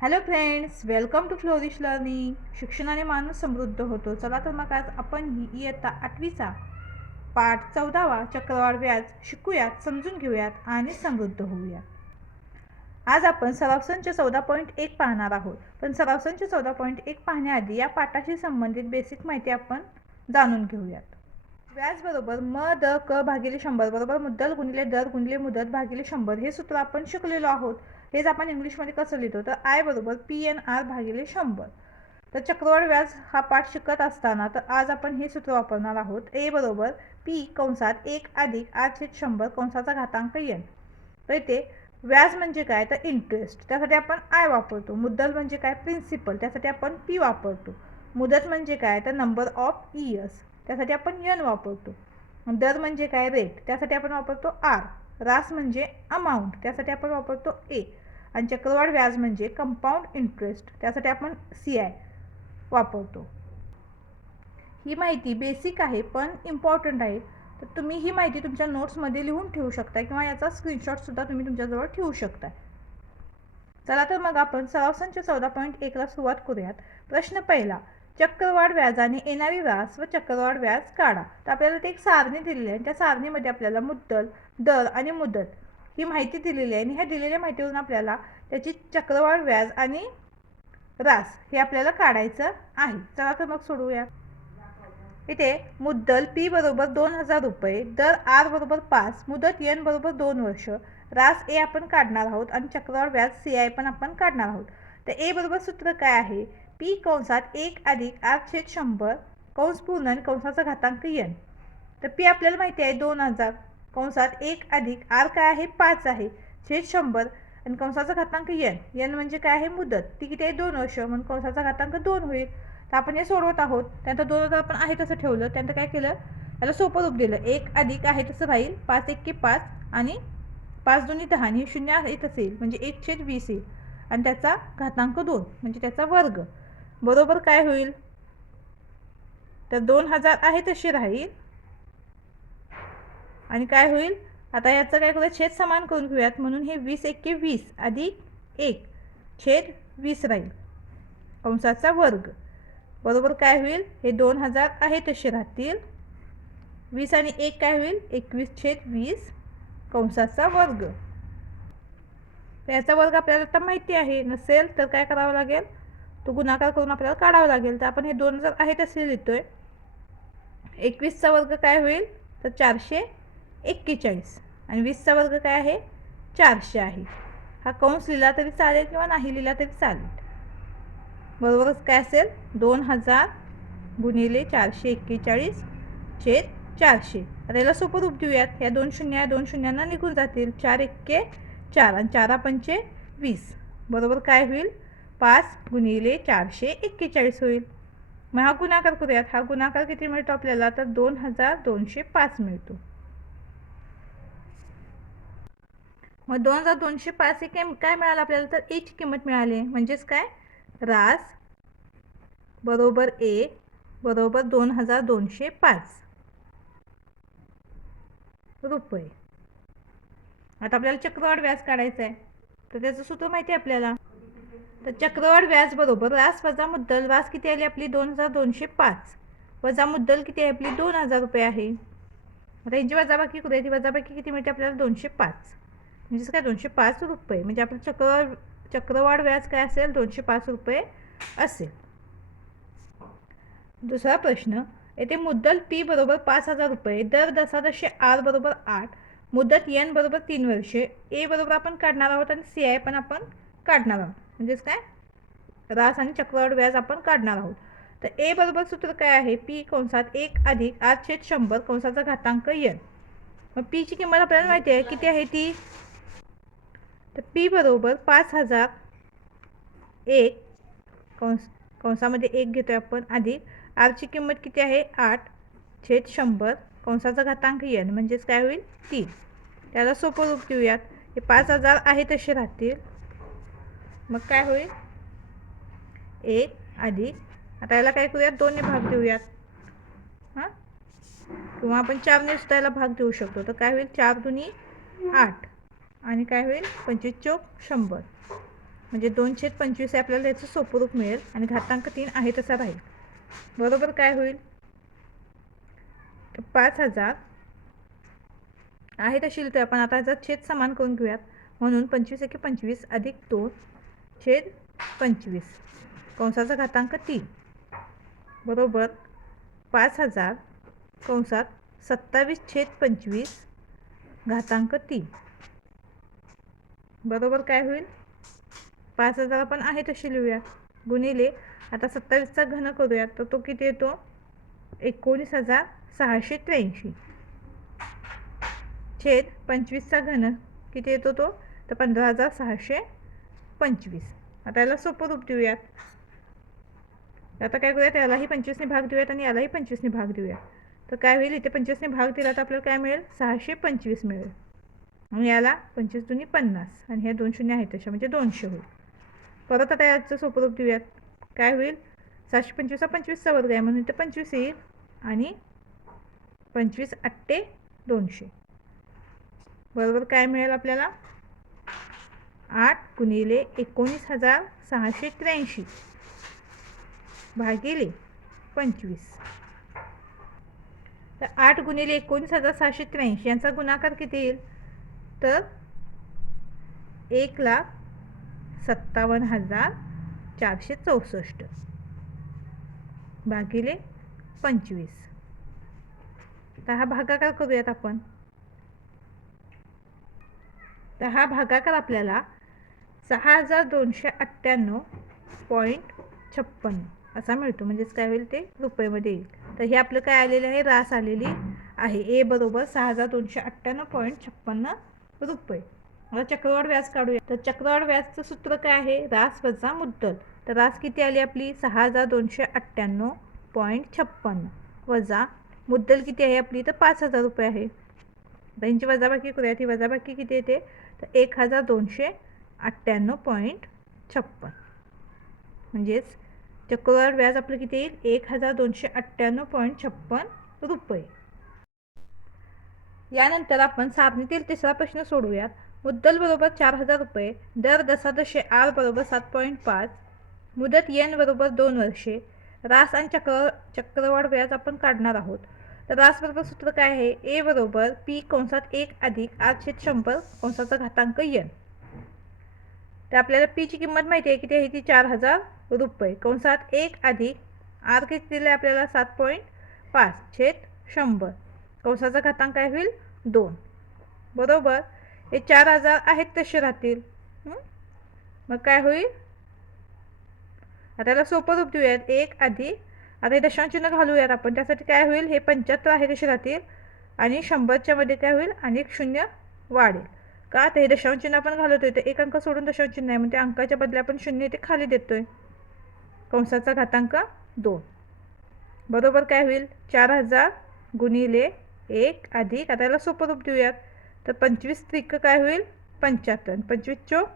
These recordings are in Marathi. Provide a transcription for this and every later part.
Hello friends welcome to Flourish Learning शिक्षणाने माणूस समृद्ध होतो. चला तर मग आज आपण ही इयत्ता आठवीचा पाठ चौदावा चक्रवाढ व्याज शिकूयात समजून घेऊयात आणि समृद्ध होऊयात. आज आपण सराव चौदा पॉईंट एक पाहणार आहोत. पण सरावसनचे चौदा पॉईंट एक पाहण्याआधी या पाठाशी संबंधित बेसिक माहिती आपण जाणून घेऊयात. व्याज बरोबर म द क भागिले शंभर बरोबर मुद्दल गुणिले दर गुणिले मुदत भागिले शंभर हे सूत्र आपण शिकलेलो आहोत. हेच आपण इंग्लिशमध्ये कसं लिहितो? तर आय बरोबर पी एन आर भागिले शंभर. तर चक्रवाढ व्याज हा पाठ शिकत असताना तर आज आपण हे सूत्र वापरणार आहोत. ए बरोबर पी कंसात एक अधिक आर छेद शंभर कंसाचा घातांक एन तर इथे व्याज म्हणजे काय? तर इंटरेस्ट त्यासाठी आपण आय वापरतो. मुद्दल म्हणजे काय? प्रिन्सिपल त्यासाठी आपण पी वापरतो. मुदत म्हणजे काय? तर नंबर ऑफ इयर्स त्यासाठी आपण यन वापरतो. दर म्हणजे काय? रेट त्यासाठी आपण वापरतो आर रास म्हणजे अमाऊंट त्यासाठी आपण वापरतो ए आणि चक्रवाढ व्याज म्हणजे कंपाऊंड इंटरेस्ट त्यासाठी आपण सी आय वापरतो. ही माहिती बेसिक आहे पण इम्पॉर्टंट आहे. तर तुम्ही ही माहिती तुमच्या नोट्समध्ये लिहून ठेवू शकता किंवा याचा स्क्रीनशॉटसुद्धा तुम्ही तुमच्याजवळ ठेवू शकता चला तर मग आपण सराव संच चौदा पॉईंट एकला सुरुवात करूयात. प्रश्न पहिला चक्रवाढ व्याजाने येणारी रास व चक्रवाढ व्याज काढा. तर आपल्याला ते एक सारणी दिलेली आहे. त्या सारणीमध्ये आपल्याला मुद्दल दर आणि मुदत ही माहिती दिलेली आहे. आणि ह्या दिलेल्या माहितीवरून आपल्याला त्याची चक्रवाढ व्याज आणि रास हे आपल्याला काढायचं आहे. चला तर मग सोडूया इथे मुद्दल पी बरोबर दोन हजार रुपये दर आर बरोबर पाच मुदत एन बरोबर दोन वर्ष रास ए आपण काढणार आहोत आणि चक्रवाढ व्याज सी आय पण आपण काढणार आहोत. तर ए बरोबर सूत्र काय आहे? पी कंसात एक अधिक आर छेद शंभर कंस पूर्ण आणि कंसाचा घातांक यन तर पी आपल्याला माहिती आहे दोन हजार. कंसात एक अधिक आर काय आहे? पाच आहे. छेद शंभर आणि कंसाचा घातांक यन यन म्हणजे काय आहे? मुदत. ती किती आहे दोन वर्ष म्हणून कंसाचा घातांक दोन होईल. तर आपण हे सोडवत आहोत. त्यानंतर दोन हजार आपण आहे तसं ठेवलं. त्यानंतर काय केलं? त्याला सोपं रूप दिलं. एक अधिक आहे तसं राहील. पाच एक की पाच आणि पाच दोन्ही दहा. आणि शून्य येत असेल म्हणजे एक छेद वीस येईल. आणि त्याचा घातांक दोन. म्हणजे त्याचा वर्ग. बरोबर काय होईल? तर दोन हजार आहे तशी राहील. आणि काय होईल? आता याचं काय करूया छेद समान करून घेऊयात. म्हणून हे वीस एके वीस अधिक एक छेद वीस राहील. कंसाचा वर्ग. बरोबर काय होईल? हे दोन हजार आहे तसे राहतील. वीस आणि एक काय होईल? एकवीस छेद वीस कंसाचा वर्ग. तर याचा वर्ग आपल्याला आता माहिती आहे. नसेल तर काय करावं लागेल? तो गुणाकार करून आपल्याला काढावा लागेल. तर आपण हे दोन जर आहे तसे लिहितोय एकवीसचा वर्ग काय होईल? तर चारशे एक्केचाळीस. आणि वीसचा वर्ग काय आहे? चारशे आहे. हा कंस लिहिला तरी चालेल किंवा नाही लिहिला तरी चालेल. बरोबरच काय असेल? दोन हजार गुणिले चारशे एक्केचाळीस छेद चारशे. आता याला सोपं रूप देऊयात या दोन शून्य या दोन शून्यांना निघून जातील. चार एक्के चार आणि चारा पंचे वीस. बरोबर काय होईल? पाच गुणिले चारशे एक्केचाळीस होईल. मग हा गुणाकार करूयात. हा गुणाकार किती मिळतो आपल्याला? तर दोन हजार दोनशे पाच मिळतो. मग दोन हजार दोनशे पाच हे काय मिळालं आपल्याला? तर एची किंमत मिळाली. म्हणजेच काय? रास बरोबर ए बरोबर दोन हजार दोनशे पाच रुपये. आता आपल्याला चक्रवाढ व्याज काढायचं आहे तर त्याचं सूत्र माहिती आहे आपल्याला? तर चक्रवाढ व्याज बरोबर रास वजा मुद्दल रास किती आली आपली? दोन हजार दोनशे पाच. वजा मुद्दल किती आहे आपली? दोन हजार रुपये आहे. आता यांची वजाबाकी करूया. ती वजाबाकी किती मिळते? आपल्याला दोनशे पाच. म्हणजेच काय? दोनशे पाच रुपये. म्हणजे आपलं चक्रवाढ चक्रवाढ व्याज काय असेल? दोनशे पाच रुपये असेल. दुसरा प्रश्न. येथे मुद्दल पी बरोबर पाच हजार रुपये. दर दशादशे आर बरोबर आठ. मुदत एन बरोबर तीन वर्षे. ए बरोबर आपण काढणार आहोत आणि सी आय पण आपण काढणार आहोत. म्हणजेच काय? रास आणि चक्रवाढ व्याज आपण काढणार आहोत. तर ए बरोबर सूत्र काय आहे? पी कंसात एक अधिक आठ छेद शंभर कंसाचा घातांक यन. मग पीची किंमत आपल्याला माहिती आहे. किती आहे ती? तर पी बरोबर पाच हजार एक कंस कंसामध्ये एक घेतो आहे आपण. अधिक आरची किंमत किती आहे? आठ छेद शंभर कंसाचा घातांक येन. म्हणजेच काय होईल? तीन. त्याला सोपं रूप देऊयात. हे पाच हजार आहे तसे राहतील. मग काय होईल? एक अधिक आता याला काय करूयात? दोन्ही भाग देऊयात. हां? किंवा आपण चारने सुद्धा याला भाग देऊ शकतो. तर काय होईल? चार दुनी आठ. आणि काय होईल? पंचवीस चौक शंभर. म्हणजे दोन छेद पंचवीस हे आपल्याला याचं सोपं रूप मिळेल. आणि घातांक तीन आहे तसा राहील. बरोबर काय होईल? पाच हजार. आहे तशी तर आपण. आता याचा छेद समान करून घेऊयात. म्हणून पंचवीस एके पंचवीस अधिक दोन छेद पंचवीस. कंसाचा घातांक तीन. बरोबर पाच हजार कंसात सत्तावीस छेद पंचवीस घातांक तीन. बरोबर काय होईल? पाच हजार आपण आहे तशी लिहूया. गुणिले आता सत्तावीसचा घन करूयात तर तो किती येतो? एकोणीस हजार सहाशे त्र्याऐंशी. छेद पंचवीसचा घन किती येतो तो? तर पंधरा हजार सहाशे पंचवीस. आता याला सोपं रूप देऊयात. आता काय करूयात? यालाही पंचवीसने भाग देऊयात आणि यालाही पंचवीसने भाग देऊयात. तर काय होईल? इथे पंचवीसने भाग दिला तर आपल्याला काय मिळेल? सहाशे पंचवीस मिळेल. आणि याला पंचवीस दोन्ही पन्नास आणि ह्या दोन शून्य आहेत तशा म्हणजे दोनशे होईल. परत आता याचं सोपं रूप देऊयात. काय होईल? सहाशे पंचवीस हा पंचवीसचा वर्ग आहे म्हणून इथे पंचवीस येईल आणि पंचवीस अठ्ठे दोनशे. बरोबर काय मिळेल आपल्याला? आठ गुणिले एकोणीस हजार सहाशे त्र्याऐंशी. भागिले पंचवीस. तर आठ गुणिले एकोणीस हजार सहाशे त्र्याऐंशी यांचा गुणाकार किती येईल? तर एक लाख सत्तावन्न हजार चारशे चौसष्ट. भागिले पंचवीस. तर हा भागाकार करूयात आपण. तर हा भागाकार आपल्याला सहा हजार दोनशे अठ्ठ्याण्णव पॉईंट छप्पन्न असा मिळतो. म्हणजेच काय होईल ते? रुपयेमध्ये येईल. तर हे आपलं काय आलेलं आहे? रास आलेली आहे. ए बरोबर सहा हजार दोनशे अठ्ठ्याण्णव पॉईंट छप्पन्न रुपये. आता चक्रवाढ व्याज काढूया. तर चक्रवाढ व्याजचं सूत्र काय आहे? रास वजा मुद्दल. तर रास किती आली आपली? सहा हजार दोनशे अठ्ठ्याण्णव पॉईंट छप्पन्न वजा मुद्दल किती आहे आपली? तर पाच हजार रुपये आहे. त्यांची वजाबाकी करूया ती वजाबाकी किती येते? तर एक हजार दोनशे अठ्ठ्याण्णव पॉईंट छप्पन. म्हणजेच चक्रवाढ व्याज आपलं किती येईल? एक हजार दोनशे अठ्ठ्याण्णव पॉईंट छप्पन रुपये. यानंतर आपण सारणीतील तिसरा प्रश्न सोडवूयात. मुद्दल बरोबर चार हजार रुपये दर दशादशे आर बरोबर सात पॉईंट पाच मुदत एन बरोबर दोन वर्षे रास आणि चक्र चक्रवाढ व्याज आपण काढणार आहोत. तर रास बरोबर सूत्र काय आहे? ए बरोबर पी कंसात एक अधिक आठशे शंभर कंसाचा घातांक एन तर आपल्याला पीची किंमत माहिती आहे किती आहे ती चार हजार रुपये. कंसात एक अधिक आर किती आहे आपल्याला? सात पॉईंट पाच छेद शंभर. कंसाचा घातांक काय होईल? दोन. बरोबर? हे चार हजार आहेत तसे राहतील. मग काय होईल? आता याला सोपं रूप देऊयात. एक अधिक आता हे दशांशचिन्ह घालूयात आपण. त्यासाठी काय होईल? हे पंच्याहत्तर आहे तसे राहतील. आणि शंभरच्या मध्ये काय होईल? आणि एक शून्य वाढेल. का ते दशांश चिन्ह आपण घालतोय? तर एक अंक सोडून दशांशचिन्ह आहे. म्हणजे अंकाच्या बदल्या आपण शून्य ते खाली देतोय. कंसाचा घातांक दोन. बरोबर काय होईल? चार हजार गुणिले एक अधिक आता याला सोपं रूप देऊयात. तर पंचवीस त्रिक काय होईल? पंच्याहत्तर. पंचवीस चोक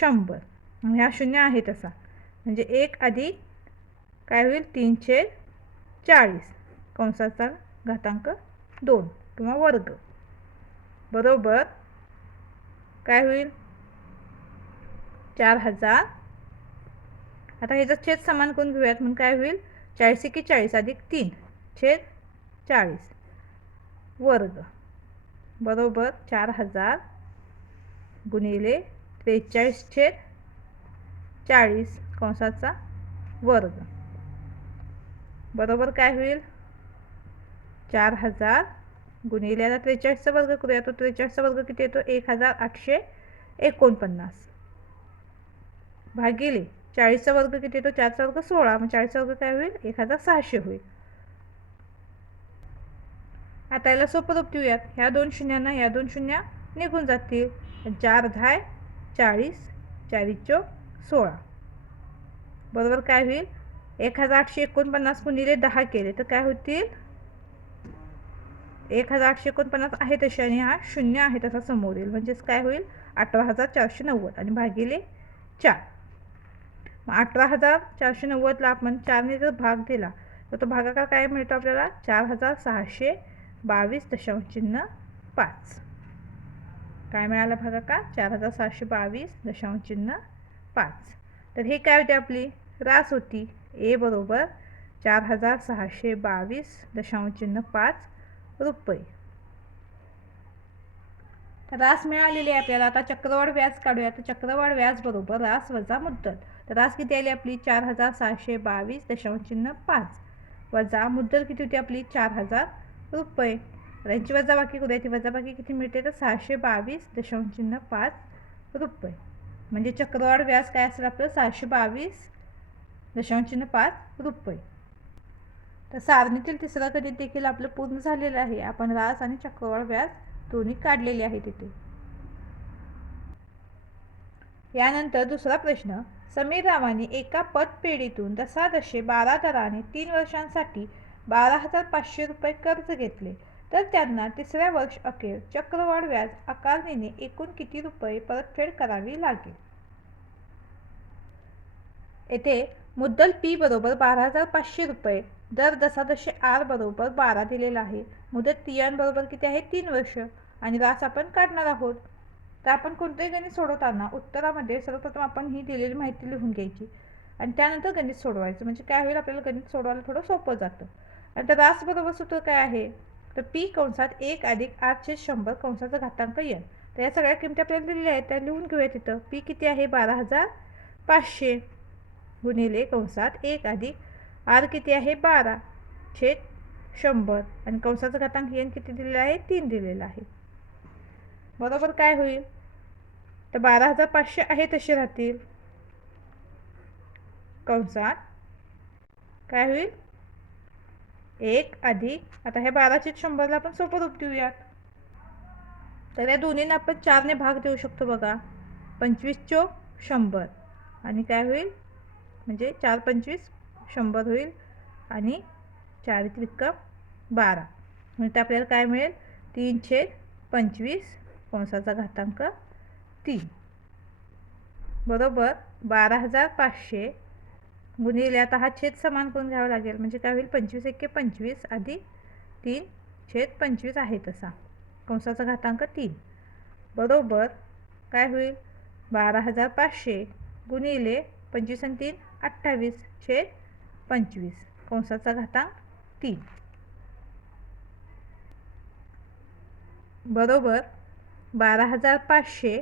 शंभर. ह्या शून्य आहे तसा. म्हणजे एक अधिक काय होईल? तीनशे चाळीस. कंसाचा घातांक दोन किंवा वर्ग. बरोबर? काय होईल? चार हजार. आता ह्याचा छेद समान करून घेऊयात. म्हणून काय होईल? चाळीस एके चाळीस अधिक तीन. छेद चाळीस. वर्ग. बरोबर चार हजार गुणिले त्रेचाळीस छेद चाळीस कंसाचा वर्ग. बरोबर काय होईल? चार हजार गुणिले आता त्रेचाळीसचा वर्ग करूया. तो त्रेचाळीसचा वर्ग किती येतो? एक हजार आठशे एकोणपन्नास. भागिले चाळीसचा वर्ग किती येतो? चारचा वर्ग सोळा. मग चाळीसचा वर्ग काय होईल? एक हजार सहाशे होईल. आता याला सोपं रूप देऊयात. ह्या दोन शून्यांना ह्या दोन शून्य निघून जातील. चार धाय चाळीस चाळीस चोक सोळा. बरोबर काय होईल? एक हजार आठशे एकोणपन्नास गुणिले दहा केले. तर काय होतील? एक हजार आठशे एकोणपन्नास आहे तशी आणि हा शून्य आहे तसा समोर येईल. म्हणजेच काय होईल? अठरा हजार चारशे नव्वद आणि भागिले चार. मग अठरा हजार चारशे नव्वदला आपण चारने जर भाग दिला तर तो भागाकार काय मिळतो आपल्याला? चार हजार सहाशे बावीस दशांश चिन्ह पाच. काय मिळालं भागाकार? चार हजार सहाशे बावीस दशांश चिन्ह पाच. तर हे काय होते आपली? रास होती. ए बरोबर चार हजार सहाशे बावीस दशांश चिन्ह पाच. रुपये. रास मिळालेली आहे आपल्याला. आता चक्रवाढ व्याज काढूया. तर चक्रवाढ व्याज बरोबर रास वजा मुद्दल. तर रास किती आली आपली? चार हजार सहाशे बावीस दशांश चिन्ह पाच. वजा मुद्दल किती होती आपली? चार हजार रुपये. यांची वजाबाकी करूया. ती वजाबाकी किती मिळते? तर सहाशे बावीस दशांश चिन्ह पाच रुपये. म्हणजे चक्रवाढ व्याज काय असेल आपलं? सहाशे बावीस दशांश चिन्ह पाच रुपये. तर सारणीतील तिसरा गणित देखील आपलं पूर्ण झालेलं आहे? आपण रास आणि चक्रवाढ व्याज दोन्ही काढलेले आहे तिथे. यानंतर दुसरा प्रश्न. समीर रावाने एका पतपेढीतून दसा दशे बारा दराने तीन वर्षांसाठी बारा हजार पाचशे रुपये कर्ज घेतले. तर त्यांना तिसऱ्या वर्ष अखेर चक्रवाढ व्याज आकारणीने एकूण किती रुपये परतफेड करावी लागेल? येथे मुद्दल पी बरोबर बारा हजार पाचशे रुपये दर दशादशे आर बरोबर बारा दिलेला आहे. मुदत तियांबरोबर बरोबर किती आहे? तीन वर्ष. आणि रास आपण काढणार आहोत. तर आपण कोणतंही गणित सोडवताना उत्तरामध्ये सर्वप्रथम आपण ही दिलेली माहिती लिहून घ्यायची. आणि त्यानंतर गणित सोडवायचं. म्हणजे काय होईल? आपल्याला गणित सोडवायला थोडं सोपं जातं. आणि तर रास बरोबर सूत्र काय आहे? तर पी कंसात एक अधिक आठशे शंभर कंसाचा घातांक येईल तर या सगळ्या किमती आपल्याला दिलेल्या आहेत. त्या लिहून घेऊया तिथं. पी किती आहे? बारा हजार पाचशे गुणिले कंसात एक अधिक आर किती आहे? बारा. छेद शंभर. आणि कंसाचा घातांक एन किती दिलेला आहे? तीन दिलेला आहे. बरोबर काय होईल? तर बारा हजार पाचशे आहे तसे राहतील. कंसात काय होईल? एक अधिक आता हे बाराचे शंभरला आपण सोपं रूप देऊयात तर या दोन्हींना आपण चारने भाग देऊ शकतो बघा. पंचवीस चोक शंभर. आणि काय होईल? म्हणजे चार पंचवीस शंभर होईल आणि चार त्रिक्कम बारा. म्हणजे आपल्याला काय मिळेल? तीन छेद पंचवीस कंसाचा घातांक तीन. बरोबर? बारा हजार पाचशे गुणिले आता हा छेद समान करून घ्यावा लागेल. म्हणजे काय होईल? पंचवीस एके पंचवीस आधी तीन छेद पंचवीस आहे तसा. कंसाचा घातांक तीन. बरोबर? काय होईल? बारा हजार पाचशे गुणिले पंचवीस आणि तीन अठ्ठावीस छेद पंचवीस. कंसाचा घातांक तीन. बरोबर बारा हजार पाचशे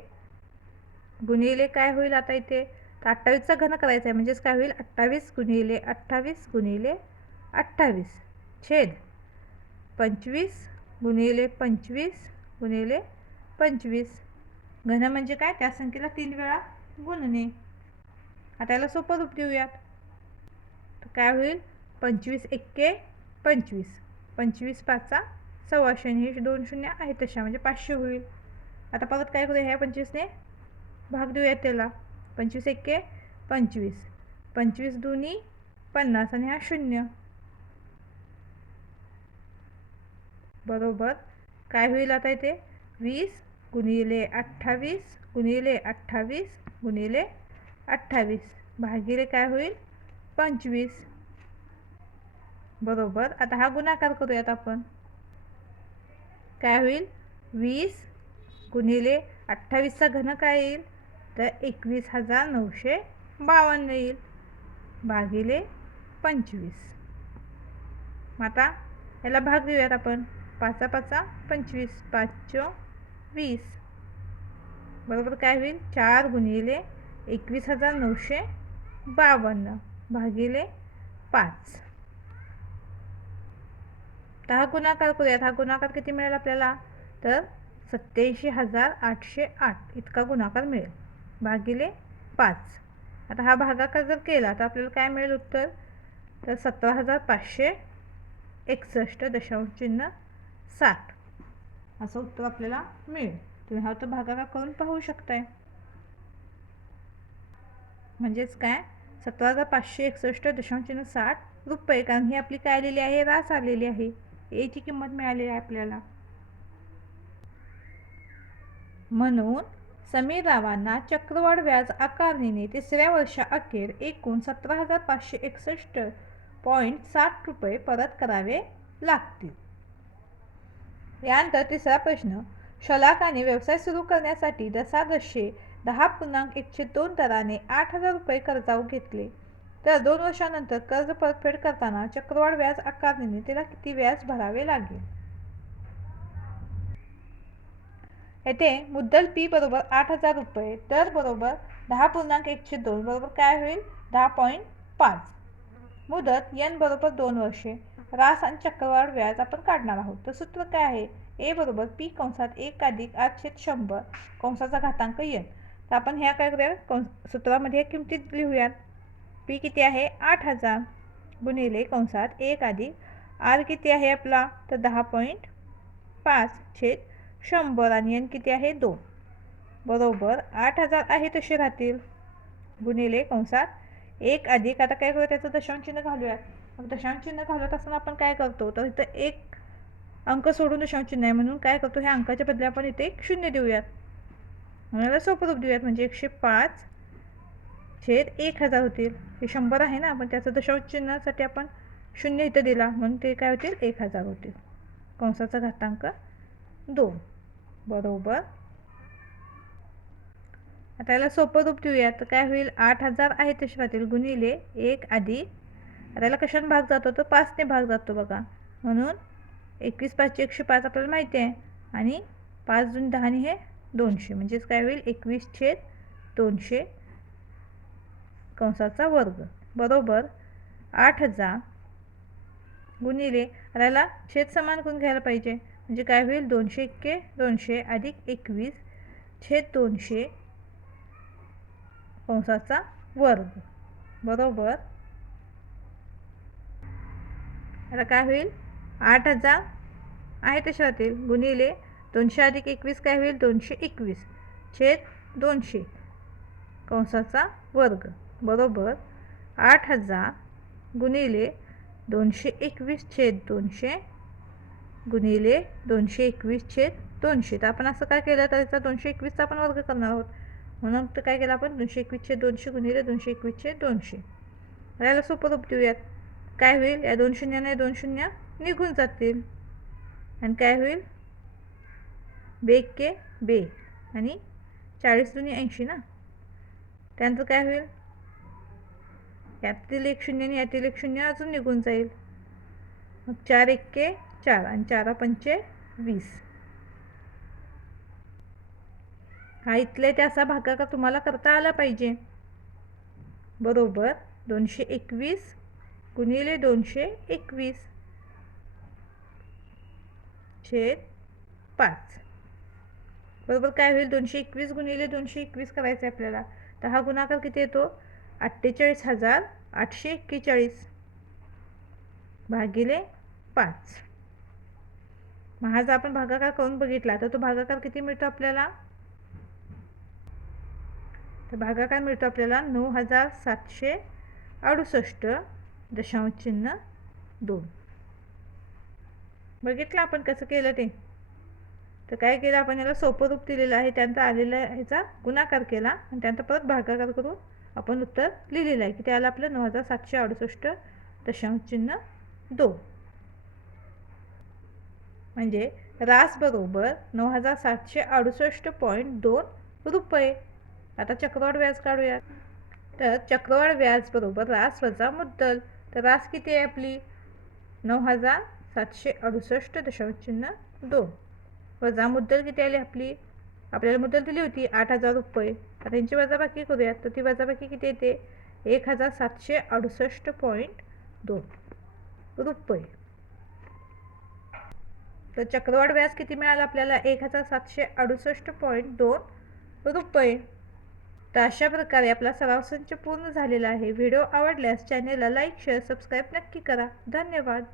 गुणिले काय होईल आता इथे? तर अठ्ठावीसचा घन करायचा आहे. म्हणजेच काय होईल? अठ्ठावीस गुणिले अठ्ठावीस गुणिले अठ्ठावीस. छेद पंचवीस गुणिले पंचवीस गुणिले पंचवीस. घन म्हणजे काय? त्या संख्येला तीन वेळा गुणणे. आता याला सोपं रूप देऊयात. तर काय होईल? पंचवीस एक्के पंचवीस. पंचवीस पाचचा सव्वाशे हे दोन शून्य आहे तशा म्हणजे पाचशे होईल. आता परत काय करूया ह्या पंचवीसने? भाग देऊया त्याला. पंचवीस एक्के पंचवीस. पंचवीस दोन्ही पन्नास आणि हा शून्य. बरोबर. काय होईल आता इथे? वीस गुणिले अठ्ठावीस गुणिले अठ्ठावीस गुणिले अठ्ठावीस. भागिले काय होईल? पंचवीस. बरोबर. आता हा गुणाकार करूयात आपण. काय होईल? वीस गुणिले अठ्ठावीसचा घन काय येईल? तर एकवीस हजार नऊशे बावन्न येईल. भागिले पंचवीस. मग आता याला भाग देऊयात आपण. पाचा पाचा पंचवीस. पाच वीस. बरोबर काय होईल? चार गुणिले एकवीस हजार नऊशे बावन्न. भागिले पाच. तर हा गुणाकार करूयात. हा गुणाकार किती मिळेल आपल्याला? तर सत्याऐंशी हजार आठशे आठ. इतका गुणाकार मिळेल. भागिले पाच. आता हा भागाकार जर केला तर आपल्याला काय मिळेल उत्तर? तर सतरा हजार पाचशे एकसष्ट दशांश चिन्ह साठ. असं उत्तर आपल्याला मिळेल. तुम्ही हा तो भागाकार करून पाहू शकताय. म्हणजेच काय? सतरा हजार पाचशे एकसष्ट दशांश साठ रुपये कारण ही आपली काय आलेली आहे? रास आलेली आहे. याची किंमत मिळालेली आहे आपल्याला. म्हणून समीर रावांना चक्रवाढ व्याज आकारणीने तिसऱ्या वर्षा अखेर एकूण सतरा हजार पाचशे एकसष्ट पॉईंट साठ रुपये परत करावे लागतील. यानंतर तिसरा प्रश्न शलाकाने व्यवसाय सुरू करण्यासाठी दशादशे दहा पूर्णांक एकशे दोन दराने आठ हजार रुपये कर्जावर घेतले. तर दोन वर्षानंतर कर्ज परतफेड करताना चक्रवाढ व्याज आकारणीने तिला किती व्याज भरावे लागेल? येथे मुद्दल पी बरोबर आठ हजार रुपये दर बरोबर दहा पूर्णांक एकशे दोन बरोबर काय होईल? दहा पॉईंट पाच. मुदत एन बरोबर दोन वर्षे रास आणि चक्रवाढ व्याज आपण काढणार आहोत. तर सूत्र काय आहे? ए बरोबर पी कंसात एक अधिक आठशे शंभर कंसाचा घातांक यन. तर आपण ह्या काय करूया कंस सूत्रामध्ये किमतीत लिहूयात. पी किती आहे? आठ हजार. गुणिले कंसात एक अधिक आर किती आहे आपला? तर दहा पॉईंट पाच छेद शंभर आणि एन किती आहे? दोन. बरोबर आठ हजार आहे तसे राहतील. गुणिले कंसात एक अधिक आता काय करूया त्याचं दशांश चिन्ह घालूयात. मग दशांश चिन्ह घालत असताना आपण काय करतो? तर इथं एक अंक सोडून दशांश चिन्ह आहे म्हणून काय करतो? ह्या अंकाच्या बदल्या आपण इथे एक शून्य देऊयात. म्हणून सोपं रूप देऊयात म्हणजे एकशे पाच छेद एक हजार होतील. हे शंभर आहे ना पण त्याचं दशांश चिन्हासाठी आपण शून्य इथं दिला म्हणून ते काय होतील? एक हजार होतील. कंसाचा घातांक दोन. बरोबर? आता याला सोपं रूप देऊया तर काय होईल? आठ हजार आहे तसे राहतील गुणिले एक आधी. आता याला कशाने भाग जातो? तर पाचने भाग जातो बघा. म्हणून एकवीस पाचशे एकशे पाच आपल्याला माहिती आहे. आणि पाच जून दहाने हे दोनशे. म्हणजेच काय होईल? एकवीस छेद दोनशे कंसाचा वर्ग. बरोबर? आठ हजार गुणिले आता याला छेद समान करून घ्यायला पाहिजे. म्हणजे काय होईल? दोनशे एक्के दोनशे अधिक एकवीस छेद दोनशे कंसाचा वर्ग. बरोबर? आता काय होईल? आठ हजार आहे तसे राहतील गुणिले दोनशे अधिक एकवीस काय होईल? दोनशे एकवीस. छेद दोनशे. कंसाचा वर्ग. बरोबर. आठ हजार गुणिले दोनशे एकवीस छेद दोनशे गुणिले दोनशे एकवीस छेद दोनशे. तर आपण असं काय केलं? तर याचा दोनशे एकवीसचा आपण वर्ग करणार आहोत. म्हणून तर काय केलं आपण? दोनशे एकवीस छेद दोनशे गुणिले दोनशे एकवीस छेद दोनशे. याला सोपं रूप देऊयात. काय होईल? या दोन शून्याने दोन शून्य निघून जातील. आणि काय होईल? बे के बे आणि चाळीस जुनी ऐंशी ना? त्यानंतर काय होईल? यातील एक शून्य आणि यातील एक शून्य अजून निघून जाईल. मग चार एक्के चार आणि चारा पंचे वीस. हा इथले त्याचा भागाकार तुम्हाला करता आला पाहिजे? बरोबर दोनशे एकवीस गुणिले दोनशे एकवीस छेद पाच. बरोबर काय होईल? दोनशे एकवीस गुणिले दोनशे एकवीस करायचं आहे आपल्याला. तर हा गुणाकार किती येतो? अठ्ठेचाळीस हजार आठशे एक्केचाळीस भागिले पाच. मग हा जर आपण भागाकार करून बघितला तर तो भागाकार किती मिळतो आपल्याला? तर भागाकार मिळतो आपल्याला नऊ हजार सातशे अडुसष्ट दशांश चिन्ह दोन. बघितलं आपण कसं केलं ते? तर काय केलं आपण याला सोपं रूप दिलेलं आहे. त्यांचा आलेला ह्याचा गुणाकार केला आणि त्यांचा परत भागाकार करून आपण उत्तर लिहिलेलं आहे की त्याला आपलं नऊ हजार सातशे अडुसष्ट दशांश चिन्ह दोन. म्हणजे रास बरोबर नऊ हजार सातशे अडुसष्ट पॉईंट दोन रुपये. आता चक्रवाढ व्याज काढूया तर चक्रवाढ व्याज बरोबर रास वजा मुद्दल. तर रास किती आहे आपली? नऊ हजार सातशे अडुसष्ट दशांश चिन्ह दोन. वजा मुद्दल किती आली आपली? आपल्याला मुद्दल दिली होती आठ हजार रुपये. आता त्यांची वजाबाकी करूयात. तर ती वजाबाकी किती येते? एक हजार सातशे अडुसष्ट पॉईंट दोन रुपये. तर चक्रवाढ व्याज किती मिळालं आपल्याला? एक हजार सातशे अडुसष्ट पॉईंट दोन रुपये. तर अशा प्रकारे आपला सराव संच पूर्ण झालेला आहे. व्हिडिओ आवडल्यास चॅनेलला लाईक शेअर सबस्क्राईब नक्की करा. धन्यवाद.